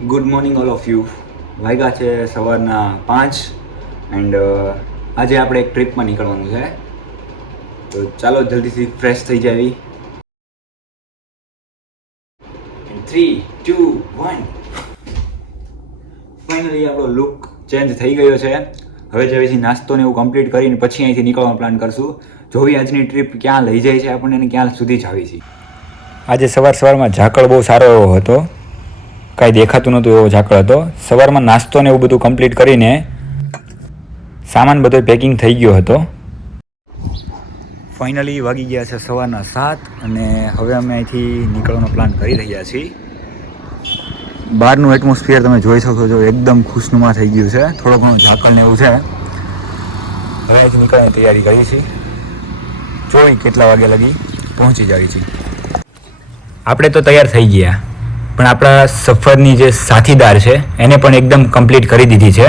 Good morning all of you. વાગ્યા છે સવારના 5 એન્ડ આજે આપણે એક ટ્રીપમાં નીકળવાનું છે. તો ચાલો જલ્દીથી ફ્રેશ થઈ જાવી. 3, 2, 1. ફાઇનલી આપણો લુક ચેન્જ થઈ ગયો છે. હવે જઈશું નાસ્તો ને એવું કમ્પ્લીટ કરીને પછી અહીંથી નીકળવાનો પ્લાન કરશું. જોવી આજની ટ્રીપ ક્યાં લઈ જાય છે આપણને અને ક્યાં સુધી જાવી છે. આજે સવારમાં ઝાકળ બહુ સારો એવો હતો, કાંઈ દેખાતું નહોતું એવો ઝાકળ હતો. સવારમાં નાસ્તો ને એવું બધું કમ્પ્લીટ કરીને સામાન બધો પેકિંગ થઈ ગયો હતો. ફાઇનલી વાગી ગયા છે સવારના 7 અને હવે અમે અહીંથી નીકળવાનો પ્લાન કરી રહ્યા છીએ. બહારનું એટમોસ્ફિયર તમે જોઈ શકો છો, એકદમ ખુશનુમા થઈ ગયું છે. થોડો ઘણો ઝાકળ ને એવું છે. હવે અહીંથી નીકળવાની તૈયારી કરી છે. જોઈ કેટલા વાગે લગી પહોંચી જાવી છે. આપણે તો તૈયાર થઈ ગયા, પણ આપણા સફરની જે સાથીદાર છે એને પણ એકદમ કમ્પ્લીટ કરી દીધી છે.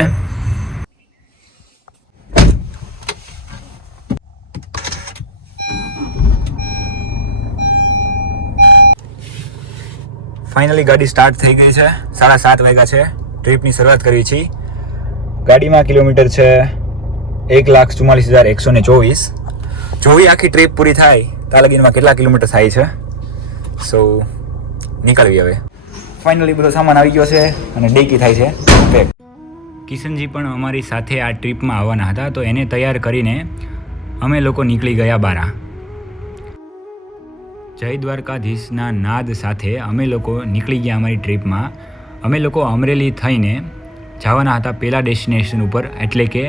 ફાઇનલી ગાડી સ્ટાર્ટ થઈ ગઈ છે. 7:30 વાગ્યા છે. ટ્રીપની શરૂઆત કરી છે. ગાડીમાં કિલોમીટર છે 1,44,124. જોવી આખી ટ્રીપ પૂરી થાય ત્યાં લગીનમાં કેટલા કિલોમીટર થાય છે. સો નીકળવી હવે. ફાઇનલી બધો સામાન આવી ગયો છે અને ડેકી થાય છે પેક. કિશનજી પણ અમારી સાથે આ ટ્રીપમાં આવવાના હતા, તો એને તૈયાર કરીને અમે લોકો નીકળી ગયા બારા. જય દ્વારકાધીશના નાદ સાથે અમે લોકો નીકળી ગયા અમારી ટ્રીપમાં. અમે લોકો અમરેલી થઈને જવાના હતા પહેલાં ડેસ્ટિનેશન ઉપર, એટલે કે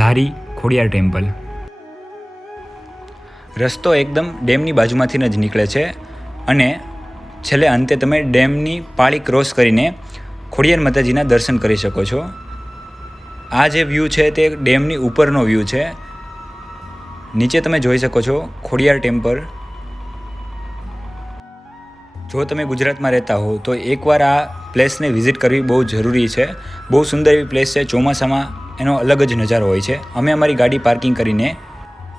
ધારી ખોડિયાર ટેમ્પલ. રસ્તો એકદમ ડેમની બાજુમાંથી જ નીકળે છે અને છેલ્લે અંતે તમે ડેમની પાળી ક્રોસ કરીને ખોડિયાર માતાજીના દર્શન કરી શકો છો. આ જે વ્યૂ છે તે ડેમની ઉપરનો વ્યૂ છે. નીચે તમે જોઈ શકો છો ખોડિયાર ટેમ્પલ. જો તમે ગુજરાતમાં રહેતા હો તો એકવાર આ પ્લેસને વિઝિટ કરવી બહુ જરૂરી છે. બહુ સુંદર એવી પ્લેસ છે. ચોમાસામાં એનો અલગ જ નજારો હોય છે. અમે અમારી ગાડી પાર્કિંગ કરીને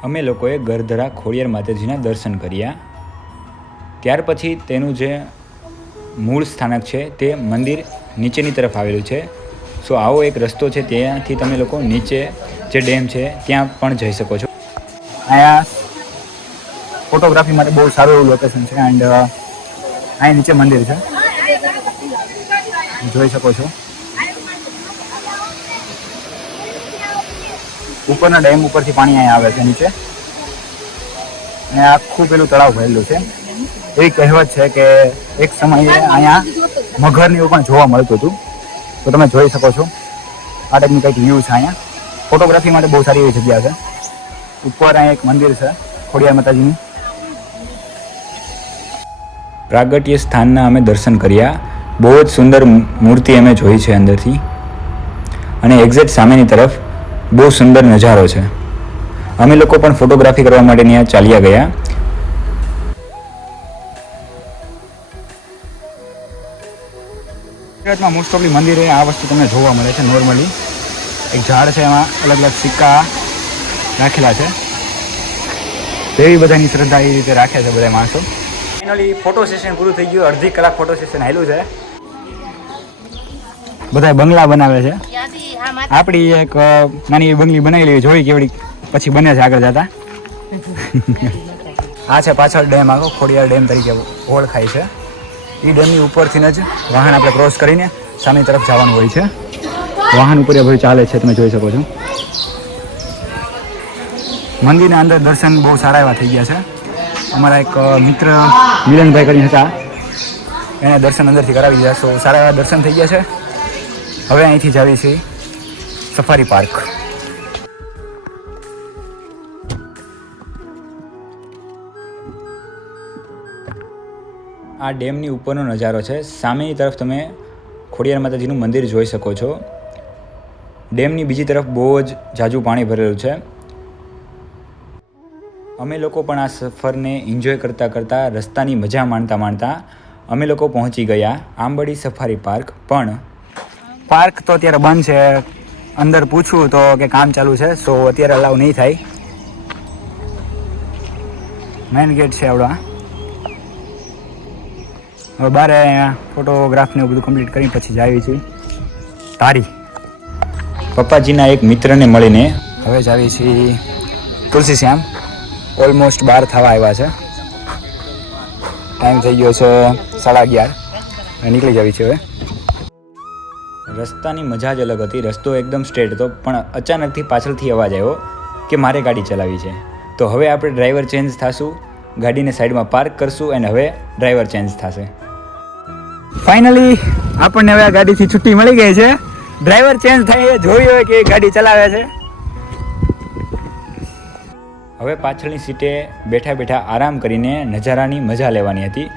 અમે લોકોએ ગરધરા ખોડિયાર માતાજીના દર્શન કર્યા. ત્યાર પછી તેનું જે મૂળ સ્થાનક છે તે મંદિર નીચેની તરફ આવેલું છે. સો આવો એક રસ્તો છે, ત્યાંથી તમે લોકો નીચે જે ડેમ છે ત્યાં પણ જઈ શકો છો. અહીંયા ફોટોગ્રાફી માટે બહુ સારું એવું લોકેશન છે એન્ડ અહીંયા નીચે મંદિર છે, જોઈ શકો છો. ઉપરના ડેમ ઉપરથી પાણી અહીંયા આવે છે નીચે અને આખું પેલું તળાવ ભરેલું છે. એવી કહેવત છે કે એક સમયે અહીંયા મગરને એવું પણ જોવા મળતું હતું. તો તમે જોઈ શકો છો આ ટાઈપનું કંઈક વ્યૂ છે અહીંયા. ફોટોગ્રાફી માટે બહુ સારી એવી જગ્યા છે. ઉપર અહીંયા એક મંદિર છે ખોડિયાર માતાજીનું. પ્રાગટ્ય સ્થાનના અમે દર્શન કર્યા. બહુ જ સુંદર મૂર્તિ અમે જોઈ છે અંદરથી અને એક્ઝેક્ટ સામેની તરફ બહુ સુંદર નજારો છે. અમે લોકો પણ ફોટોગ્રાફી કરવા માટે ત્યાં ચાલ્યા ગયા. ગુજરાતમાં મોસ્ટ ઓફલી મંદિરે આ વસ્તુ તમને જોવા મળે છે. નોર્મલી એક ઝાડ છે, એમાં અલગ અલગ સિક્કા રાખેલા છે. એવી બધાની શ્રદ્ધા એ રીતે રાખે છે બધા માણસો. ફાઇનલી ફોટો સેશન પૂરું થઈ ગયું. અડધી કલાક ફોટો સેશન હાલ્યું છે. બધા બંગલા બનાવે છે. આપણી એક નાની એવી બંગલી બનાવી લેવી, જોઈ કેવડી પછી બને છે આગળ જતા. આ છે પાછળ ડેમ, આખો ખોડિયાર ડેમ તરીકે ઓળખાય છે. એ ડેમની ઉપરથી જ વાહન આપણે ક્રોસ કરીને સામે તરફ જવાનું હોય છે. વાહન ઉપર ભાઈ ચાલે છે, તમે જોઈ શકો છો. મંદિરના અંદર દર્શન બહુ સારા એવા થઈ ગયા છે. અમારા એક મિત્ર મિલનભાઈ કરીને હતા, એને દર્શન અંદરથી કરાવી દીધા. સો સારા એવા દર્શન થઈ ગયા છે. હવે અહીંથી જાવી છીએ સફારી પાર્ક. આ ડેમની ઉપરનો નજારો છે. સામેની તરફ તમે ખોડિયાર માતાજીનું મંદિર જોઈ શકો છો. ડેમની બીજી તરફ બહુ જ ઝાઝું પાણી ભરેલું છે. અમે લોકો પણ આ સફરને એન્જોય કરતાં કરતાં રસ્તાની મજા માણતા માણતા અમે લોકો પહોંચી ગયા આંબડી સફારી પાર્ક. પણ પાર્ક તો અત્યારે બંધ છે. અંદર પૂછવું તો કે કામ ચાલુ છે, સો અત્યારે અલાઉ નહીં થાય. મેઇન ગેટ છે આવડો. હવે બારે અહીંયા ફોટોગ્રાફને એવું બધું કમ્પ્લીટ કરીને પછી જ આવી છીએ તારી પપ્પાજીના એક મિત્રને મળીને હવે જ આવી છીએ તુલસી શ્યામ. ઓલમોસ્ટ 12 થવા આવ્યા છે. ટાઈમ થઈ ગયો છે 11:30. નીકળી જવી છે હવે. રસ્તાની મજા જ અલગ હતી. રસ્તો એકદમ સ્ટ્રેટ હતો પણ અચાનકથી પાછળથી અવાજ આવ્યો કે મારે ગાડી ચલાવવી છે. તો હવે આપણે ડ્રાઈવર ચેન્જ થશું, ગાડીને સાઈડમાં પાર્ક કરશું અને હવે ડ્રાઈવર ચેન્જ થશે. ફાઇનલી આપણને હવે આ ગાડીથી છુટ્ટી મળી ગઈ છે. ડ્રાઈવર ચેન્જ થાય જોઈ હોય કે ગાડી ચલાવે છે. હવે પાછળની સીટે બેઠા બેઠા આરામ કરીને નજારાની મજા લેવાની હતી.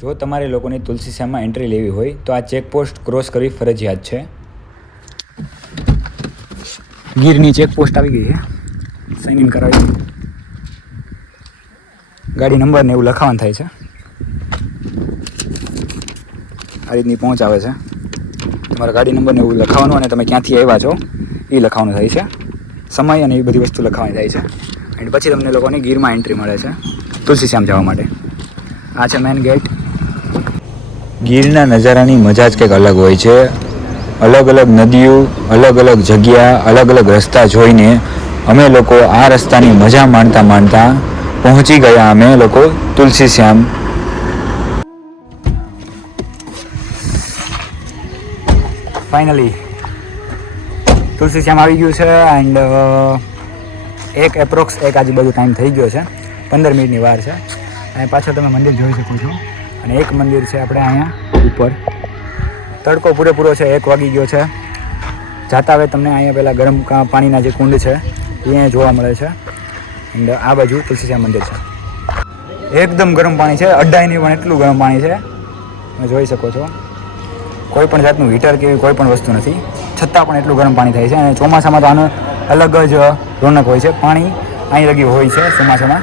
જો તમારે લોકોને તુલસી શ્યામમાં એન્ટ્રી લેવી હોય તો આ ચેકપોસ્ટ ક્રોસ કરવી ફરજિયાત છે. ગીરની ચેકપોસ્ટ આવી ગઈ છે. સાઇન ઇન કરાવી ગાડી નંબરને એવું લખાવાનું થાય છે. આ રીતની પહોંચ આવે છે. તમારા ગાડી નંબરને એવું લખાવાનું અને તમે ક્યાંથી આવ્યા છો એ લખાવાનું થાય છે. સમય અને એવી બધી વસ્તુ લખાવાની થાય છે. અને પછી તમને લોકોને ગીરમાં એન્ટ્રી મળે છે તુલસી શ્યામ જવા માટે. આ છે મેઇન ગેટ. ગીરના નજારાની મજા જ કંઈક અલગ હોય છે. અલગ અલગ નદીઓ, અલગ અલગ જગ્યા, અલગ અલગ રસ્તા જોઈને અમે લોકો આ રસ્તાની મજા માણતા માણતા પહોંચી ગયા અમે લોકો તુલસી શ્યામ. ફાઇનલી તુલસી શ્યામ આવી ગયું છે એન્ડ એપ્રોક્સ એક આજુબાજુ ટાઈમ થઈ ગયો છે. 15 મિનિટની વાર છે. અને પાછળ તમે મંદિર જોઈ શકો છો. અને એક મંદિર છે આપણે અહીંયા ઉપર. તડકો પૂરેપૂરો છે. 1 વાગી ગયો છે. જાતા હવે તમને અહીંયા પહેલાં ગરમ પાણીના જે કુંડ છે એ અહીંયા જોવા મળે છે. એન્ડ આ બાજુ તુલસી શ્યામ મંદિર છે. એકદમ ગરમ પાણી છે. અડાઈની પણ એટલું ગરમ પાણી છે તમે જોઈ શકો છો. કોઈ પણ જાતનું હીટર કે કોઈ પણ વસ્તુ નથી, છતાં પણ એટલું ગરમ પાણી થાય છે. અને ચોમાસામાં તો આનો અલગ જ રોનક હોય છે. પાણી અહીં લગી હોય છે ચોમાસામાં.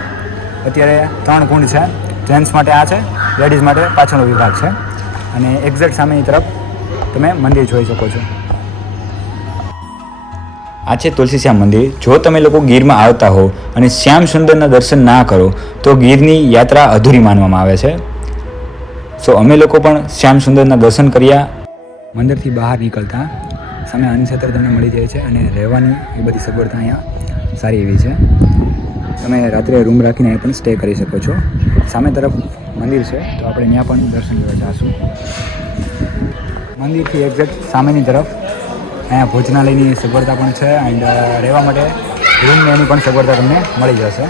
અત્યારે 3 કુંડ છે. જેન્ટ્સ માટે આ છે, લેડીઝ માટે પાછળનો વિભાગ છે. અને એક્ઝેક્ટ સામેની તરફ તમે મંદિર જોઈ શકો છો. આ છે તુલસી શ્યામ મંદિર. જો તમે લોકો ગીરમાં આવતા હો અને શ્યામ સુંદરના દર્શન ના કરો તો ગીરની યાત્રા અધૂરી માનવામાં આવે છે. સો અમે લોકો પણ શ્યામ સુંદરના દર્શન કર્યા. મંદિરથી બહાર નીકળતા સામે અન્નક્ષેત્ર તમને મળી જાય છે અને રહેવાની એ બધી સગવડતા અહીંયા સારી એવી છે. તમે રાત્રે રૂમ રાખીને અહીં પણ સ્ટે કરી શકો છો. સામે તરફ મંદિર છે તો આપણે ત્યાં પણ દર્શન કરવા જઈશું. મંદિરથી એક્ઝેક્ટ સામેની તરફ અહીંયા ભોજનાલયની સગવડતા પણ છે એન્ડ રહેવા માટે રૂમ એની પણ સગવડતા તમને મળી જશે.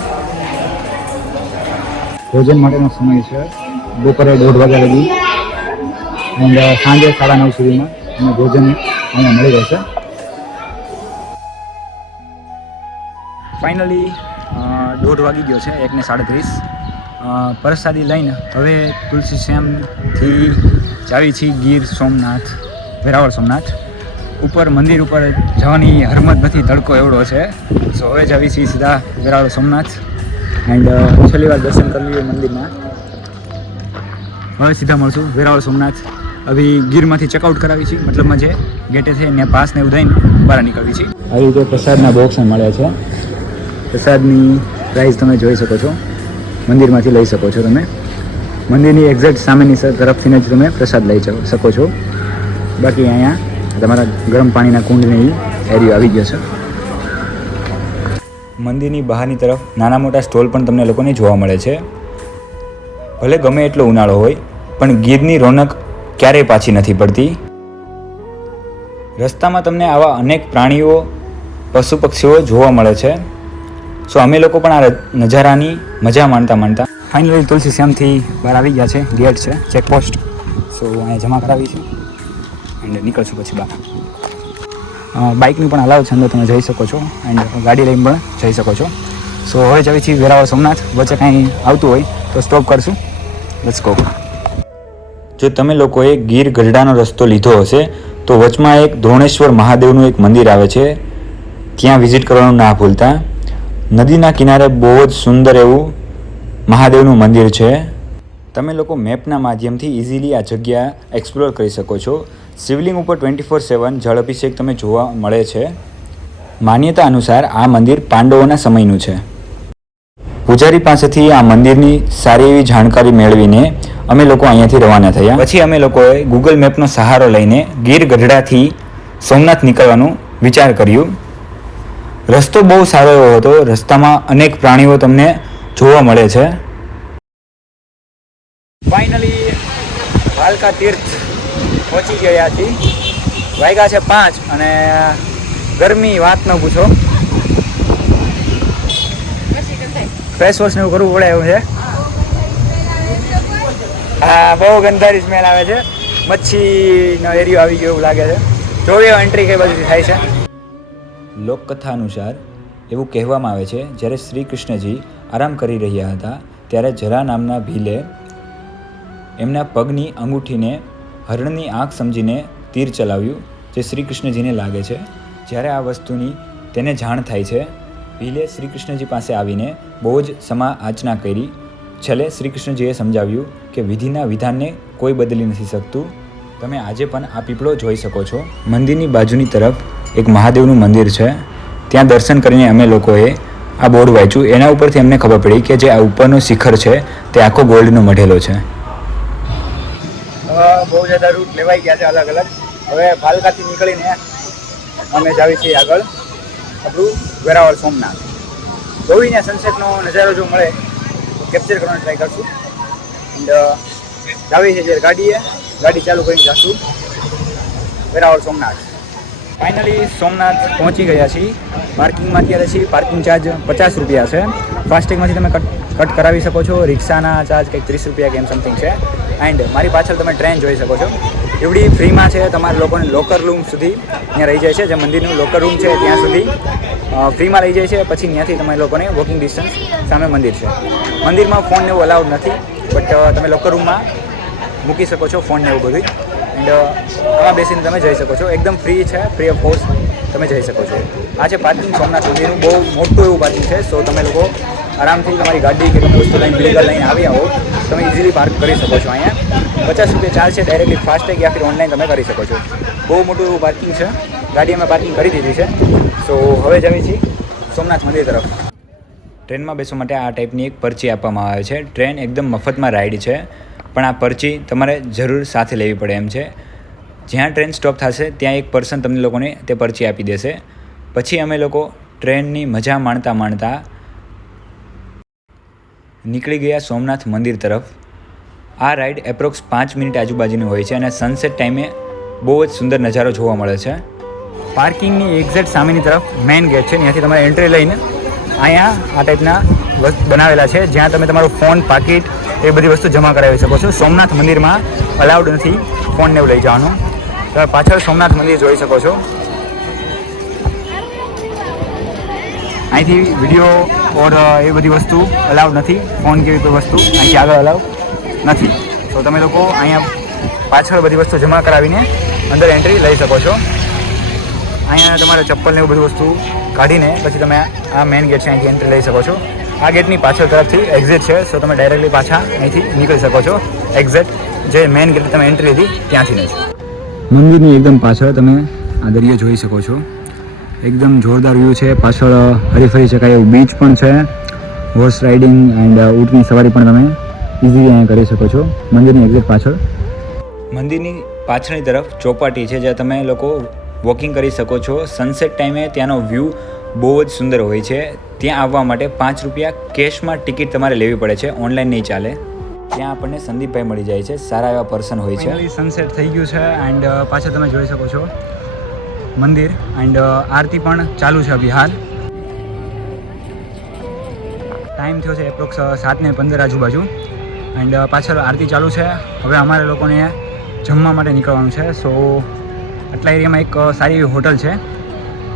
ભોજન માટેનો સમય છે બપોરે 1:30 વાગ્યા લગી એન્ડ સાંજે 9:30 સુધીમાં તમને ભોજન અહીંયા મળી રહેશે. ફાઇનલી 1:30 વાગી ગયો છે. 1:37. પ્રસાદી લઈને હવે તુલસી શ્યામથી જાવી છીએ ગીર સોમનાથ, વેરાવળ સોમનાથ. ઉપર મંદિર ઉપર જવાની હરમત નથી, તડકો એવડો છે. સો હવે જાવી છીએ સીધા વેરાવળ સોમનાથ એન્ડ છેલ્લી વાર દર્શન કરી લઈએ મંદિરમાં. હવે સીધા મળશું વેરાવળ સોમનાથ. અભી ગીરમાંથી ચેકઆઉટ કરાવી છીએ, મતલબમાં જે ગેટે છે ને પાસને એવું દઈને બહાર નીકળવી છીએ. આવી રીતે પ્રસાદના બોક્સ મળે છે. પ્રસાદની પ્રાઇસ તમે જોઈ શકો છો. મંદિરમાંથી લઈ શકો છો તમે. મંદિરની એક્ઝેક્ટ સામેની તરફથી જ તમે પ્રસાદ લઈ શકો છો. બાકી અહીંયા તમારા ગરમ પાણીના કુંડને એરિયો આવી ગયો છે. મંદિરની બહારની તરફ નાના મોટા સ્ટોલ પણ તમને લોકોને જોવા મળે છે. ભલે ગમે એટલો ઉનાળો હોય પણ ગીરની રોનક ક્યારેય પાછી નથી પડતી. રસ્તામાં તમને આવા અનેક પ્રાણીઓ, પશુ પક્ષીઓ જોવા મળે છે. સો અમે લોકો પણ આ નજારાની મજા માણતા માણતા ફાઇનલી તુલસી શ્યામથી બહાર આવી ગયા છે. ગેટ છે, ચેકપોસ્ટ. સો અહીંયા જમા કરાવી છે એન્ડ નીકળશું પછી બહાર. બાઇકની પણ અલાવ છે અંદર, તમે જઈ શકો છો એન્ડ ગાડી લઈને પણ જઈ શકો છો. સો હવે જવી છીએ વેરાવળ સોમનાથ. વચ્ચે કાંઈ આવતું હોય તો સ્ટોપ કરશું. Let's go. જો તમે લોકોએ ગીર ગઢડાનો રસ્તો લીધો હશે તો વચમાં એક દ્રોણેશ્વર મહાદેવનું એક મંદિર આવે છે, ત્યાં વિઝિટ કરવાનું ના ભૂલતા. નદીના કિનારે બહુ જ સુંદર એવું મહાદેવનું મંદિર છે. તમે લોકો મેપના માધ્યમથી ઇઝીલી આ જગ્યા એક્સપ્લોર કરી શકો છો. શિવલિંગ ઉપર 24/7 જળ અભિષેક તમે જોવા મળે છે. માન્યતા અનુસાર આ મંદિર પાંડવોના સમયનું છે. પૂજારી પાસેથી આ મંદિરની સારી એવી જાણકારી મેળવીને અમે લોકો અહીંયાથી રવાના થયા. પછી અમે લોકોએ ગૂગલ મેપનો સહારો લઈને ગીર ગઢડાથી સોમનાથ નીકળવાનું વિચાર કર્યું. રસ્તો બહુ સારો એવો હતો. રસ્તામાં અનેક પ્રાણીઓ તમને જોવા મળે છે. ફાઇનલી ભાલકા તીર્થ પહોંચી ગયા છીએ. વાગ્યા છે 5 અને ગરમી વાત ન પૂછો. ફેસ વોશ ને એવું કરવું પડે એવું છે. હા, બહુ ગંધારી સ્મેલ આવે છે. મચ્છીનો એરિયો આવી ગયો એવું લાગે છે. જોઈએ એન્ટ્રી કઈ બાજુથી થાય છે. લોકકથા અનુસાર એવું કહેવામાં આવે છે, જ્યારે શ્રી કૃષ્ણજી આરામ કરી રહ્યા હતા ત્યારે જરા નામના ભીલે એમના પગની અંગૂઠીને હરણની આંખ સમજીને તીર ચલાવ્યું, જે શ્રી કૃષ્ણજીને લાગે છે. જ્યારે આ વસ્તુની તેને જાણ થાય છે, ભીલે શ્રી કૃષ્ણજી પાસે આવીને બહુ જ યાચના કરી. છેલ્લે શ્રી કૃષ્ણજીએ સમજાવ્યું કે વિધિના વિધાનને કોઈ બદલી નથી શકતું. તમે આજે પણ આ પીપળો જોઈ શકો છો. મંદિરની બાજુની તરફ એક મહાદેવનું મંદિર છે. ત્યાં દર્શન કરીને અમે લોકોએ આ બોર્ડ વાંચ્યું. એના ઉપરથી અમને ખબર પડી કે જે આ ઉપરનો શિખર છે તે આખો ગોલ્ડનો મઢેલો છે. બહુ બધા રૂટ લેવાઈ ગયા છે અલગ અલગ. હવે ભાલકાથી નીકળીને અમે જાવી છીએ આગળ આપણું વેરાવળ સોમનાથ. જોઈને સનસેટનો નજારો જો મળે તો કેપ્ચર કરવાનો ટ્રાય કરશું. એન્ડ જાવી છે જ્યારે ગાડી ચાલુ કરીને જશું વેરાવળ સોમનાથ. ફાઇનલી સોમનાથ પહોંચી ગયા છીએ. પાર્કિંગમાં અત્યારે છીએ. પાર્કિંગ ચાર્જ 50 રૂપિયા છે. ફાસ્ટેગમાંથી તમે કટ કરાવી શકો છો. રિક્ષાના ચાર્જ કંઈક 30 રૂપિયા કે એમ સમથિંગ છે. એન્ડ મારી પાછળ તમે ટ્રેન જોઈ શકો છો. એવડી ફ્રીમાં છે. તમારા લોકોને લોકર રૂમ સુધી ત્યાં રહી જાય છે. જે મંદિરનું લોકર રૂમ છે ત્યાં સુધી ફ્રીમાં રહી જાય છે. પછી ત્યાંથી તમારે લોકોને વોકિંગ ડિસ્ટન્સ સામે મંદિર છે. મંદિરમાં ફોન ને એવું અલાઉડ નથી, બટ તમે લોકર રૂમમાં મૂકી શકો છો ફોન ને એવું બધું. એન્ડ આમાં બેસીને તમે જઈ શકો છો. એકદમ ફ્રી છે, ફ્રી ઓફ કોસ્ટ તમે જઈ શકો છો. આ છે પાર્કિંગ સોમનાથ મંદિરનું. બહુ મોટું એવું પાર્કિંગ છે. સો તમે લોકો આરામથી તમારી ગાડી કે તમે વસ્તુ લઈને વ્હીકલ લઈને આવ્યા હો તમે ઇઝીલી પાર્ક કરી શકો છો. અહીંયા 50 રૂપિયા ચાર્જ છે. ડાયરેક્ટલી ફાસ્ટેગ યા ફિર ઓનલાઈન તમે કરી શકો છો. બહુ મોટું એવું પાર્કિંગ છે. ગાડી અમે પાર્કિંગ કરી દીધી છે. સો હવે જઈએ છીએ સોમનાથ મંદિર તરફ. ટ્રેનમાં બેસવા માટે આ ટાઈપની એક પરચી આપવામાં આવે છે. ટ્રેન એકદમ મફતમાં રાઈડ છે, પણ આ પરચી તમારે જરૂર સાથે લેવી પડે એમ છે. જ્યાં ટ્રેન સ્ટોપ થશે ત્યાં એક પર્સન તમને લોકોને તે પરચી આપી દેશે. પછી અમે લોકો ટ્રેનની મજા માણતા નીકળી ગયા સોમનાથ મંદિર તરફ. આ રાઈડ એપ્રોક્સ 5 મિનિટ આજુબાજુની હોય છે અને સનસેટ ટાઈમે બહુ જ સુંદર નજારો જોવા મળે છે. પાર્કિંગની એક્ઝેક્ટ સામેની તરફ મેઇન ગેટ છે. ત્યાંથી તમારે એન્ટ્રી લઈને અહીંયા આ ટાઈપના બનાવેલા છે, જ્યાં તમે તમારું ફોન, પાકીટ એ બધી વસ્તુ જમા કરાવી શકો છો. સોમનાથ મંદિરમાં અલાઉડ નથી ફોનને એવું લઈ જવાનું. તમે પાછળ સોમનાથ મંદિર જોઈ શકો છો. અહીંથી વિડીયો ઓર એ બધી વસ્તુ અલાઉડ નથી. ફોન કેવી કોઈ વસ્તુ અહીંથી આગળ અલાઉડ નથી. તો તમે લોકો અહીંયા પાછળ બધી વસ્તુ જમા કરાવીને અંદર એન્ટ્રી લઈ શકો છો. અહીંયા તમારે ચપ્પલ ને એવું બધી વસ્તુ કાઢીને પછી તમે આ મેઇન ગેટ છે અહીંથી એન્ટ્રી લઈ શકો છો. આ ગેટની પાછળ તરફથી એક્ઝિટ છે. સો તમે ડાયરેક્ટલી પાછા અહીંથી નીકળી શકો છો. એક્ઝેક્ટ જે મેઇન ગેટ તમે એન્ટ્રી લીધી ત્યાંથી જ. મંદિરની એકદમ પાછળ તમે આ દરિયો જોઈ શકો છો. એકદમ જોરદાર વ્યૂ છે. પાછળ હરીફરી શકાય એવું બીચ પણ છે. હોર્સ રાઇડિંગ એન્ડ ઊંટની સવારી પણ તમે ઇઝીલી અહીંયા કરી શકો છો. મંદિરની એક્ઝેક્ટ પાછળ. મંદિરની પાછળની તરફ ચોપાટી છે, જ્યાં તમે લોકો વોકિંગ કરી શકો છો. સનસેટ ટાઈમે ત્યાંનો વ્યૂ બહુ જ સુંદર હોય છે. ત્યાં આવવા માટે 5 રૂપિયા કેશમાં ટિકિટ તમારે લેવી પડે છે, ઓનલાઈન નહીં ચાલે. ત્યાં આપણને સંદીપભાઈ મળી જાય છે. સારા એવા પર્સન હોય છે. સનસેટ થઈ ગયું છે એન્ડ પાછળ તમે જોઈ શકો છો મંદિર એન્ડ આરતી પણ ચાલુ છે અભી હાલ. ટાઈમ થયો છે એપ્રોક્સ 7:15 આજુબાજુ એન્ડ પાછળ આરતી ચાલુ છે. હવે અમારે લોકોને જમવા માટે નીકળવાનું છે. સો આટલા એરિયામાં એક સારી એવી હોટલ છે,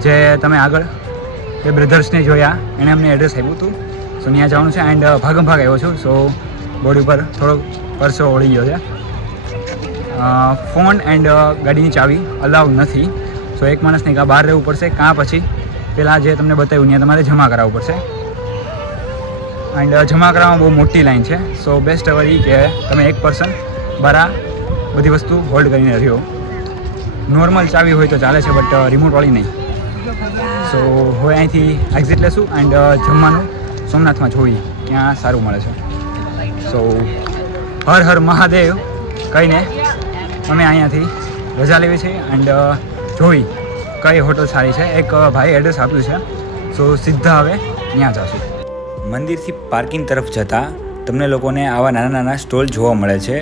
જે તમે આગળ એ બ્રધર્સને જોયા, એણે અમને એડ્રેસ આપ્યું હતું. સો ત્યાં જવાનું છે એન્ડ ભાગ આવ્યો છું. સો બોડી ઉપર થોડોક પરસો ઓળી ગયો છે. ફોન એન્ડ ગાડીની ચાવી અલાઉ નથી. સો એક માણસને કાં બહાર રહેવું પડશે, કાં પછી પહેલાં જે તમને બતાવ્યું ત્યાં તમારે જમા કરાવવું પડશે. એન્ડ જમા કરાવવામાં બહુ મોટી લાઈન છે. સો બેસ્ટ હવે એ કે તમે એક પર્સન બહાર બધી વસ્તુ હોલ્ડ કરીને રહ્યો. નોર્મલ ચાવી હોય તો ચાલે છે, બટ રિમોટવાળી નહીં. સો હવે અહીંથી એક્ઝિટ લેશું એન્ડ જમવાનું સોમનાથમાં જોઈએ. ત્યાં સારું મળે છે. સો હર હર મહાદેવ કહીને અમે અહીંયાથી રજા લેવી છે એન્ડ જોઈ કઈ હોટલ સારી છે. એક ભાઈ એડ્રેસ આપ્યું છે, સો સીધા હવે ત્યાં જશું. મંદિરથી પાર્કિંગ તરફ જતાં તમને લોકોને આવા નાના નાના સ્ટોલ જોવા મળે છે.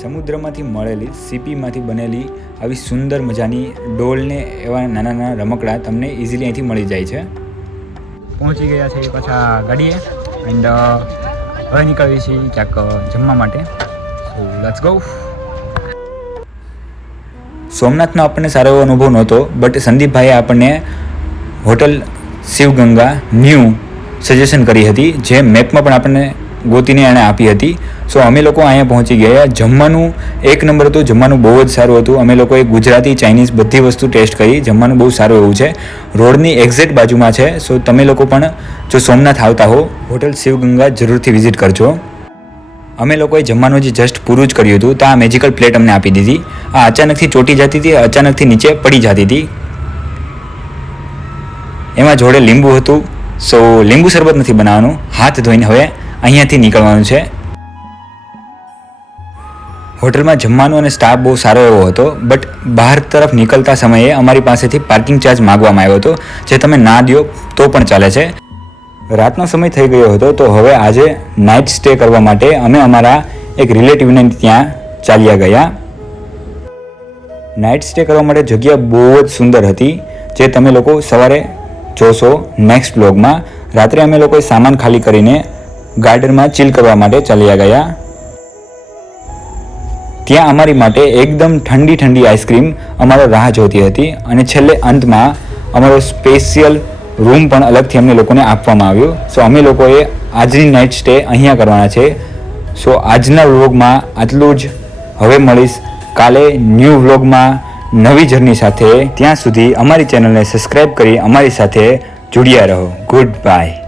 સમુદ્રમાંથી મળેલી સીપીમાંથી બનેલી આવી સુંદર મજાની ડોલને એવા નાના નાના રમકડા તમને ઇઝીલી અહીંથી મળી જાય છે. પહોંચી ગયા છે પાછા ગાડીએ એન્ડ હવે નીકળીએ છીએ ક્યાંક જમવા માટે. So let's go. સોમનાથનો આપણને સારો એવો અનુભવ નહોતો, બટ સંદીપભાઈએ આપણને હોટલ શિવગંગા ન્યૂ સજેશન કરી હતી, જે મેપમાં પણ આપણને ગોતીને એણે આપી હતી. સો અમે લોકો અહીંયા પહોંચી ગયા. જમવાનું એક નંબર હતું, જમવાનું બહુ જ સારું હતું. અમે લોકોએ ગુજરાતી ચાઇનીઝ બધી વસ્તુ ટેસ્ટ કરી. જમવાનું બહુ સારું એવું છે. રોડની એક્ઝેક્ટ બાજુમાં છે. સો તમે લોકો પણ જો સોમનાથ આવતા હો હોટલ શિવગંગા જરૂરથી વિઝિટ કરજો. અમે લોકોએ જમવાનું જે જસ્ટ પૂરું જ કર્યું હતું, તો આ મેજિકલ પ્લેટ અમને આપી દીધી. આ અચાનકથી ચોટી જતી હતી, અચાનકથી નીચે પડી જતી હતી. એમાં જોડે લીંબુ હતું. સો લીંબુ શરબત નથી બનાવવાનું, હાથ ધોઈને હવે અહીંયાથી નીકળવાનું છે. હોટલમાં જમવાનું અને સ્ટાફ બહુ સારો એવો હતો, બટ બહાર તરફ નીકળતા સમયે અમારી પાસેથી પાર્કિંગ ચાર્જ માગવામાં આવ્યો હતો, જે તમે ના દો તો પણ ચાલે છે. રાતનો સમય થઈ ગયો હતો, તો હવે આજે નાઇટ સ્ટે કરવા માટે અમે અમારા એક રિલેટિવને ત્યાં ચાલ્યા ગયા. નાઇટ સ્ટે કરવા માટે જગ્યા બહુ જ સુંદર હતી, જે તમે લોકો સવારે જોશો નેક્સ્ટ બ્લોગમાં. રાત્રે અમે લોકોએ સામાન ખાલી કરીને ગાર્ડનમાં ચીલ કરવા માટે ચાલ્યા ગયા. ત્યાં અમારી માટે એકદમ ઠંડી ઠંડી આઈસ્ક્રીમ અમારો રાહ જોતી હતી, અને છેલ્લે અંતમાં અમારો સ્પેશિયલ રૂમ પણ અલગથી અમને લોકોને આપવામાં આવ્યો. સો અમે લોકોએ આજની નાઇટ સ્ટે અહીંયા કરવાના છે. સો આજના વ્લોગમાં આટલું જ. હવે મળીશ કાલે ન્યૂ વ્લોગમાં નવી જર્ની સાથે. ત્યાં સુધી અમારી ચેનલને સબસ્ક્રાઈબ કરી અમારી સાથે જોડ્યા રહો. Good bye.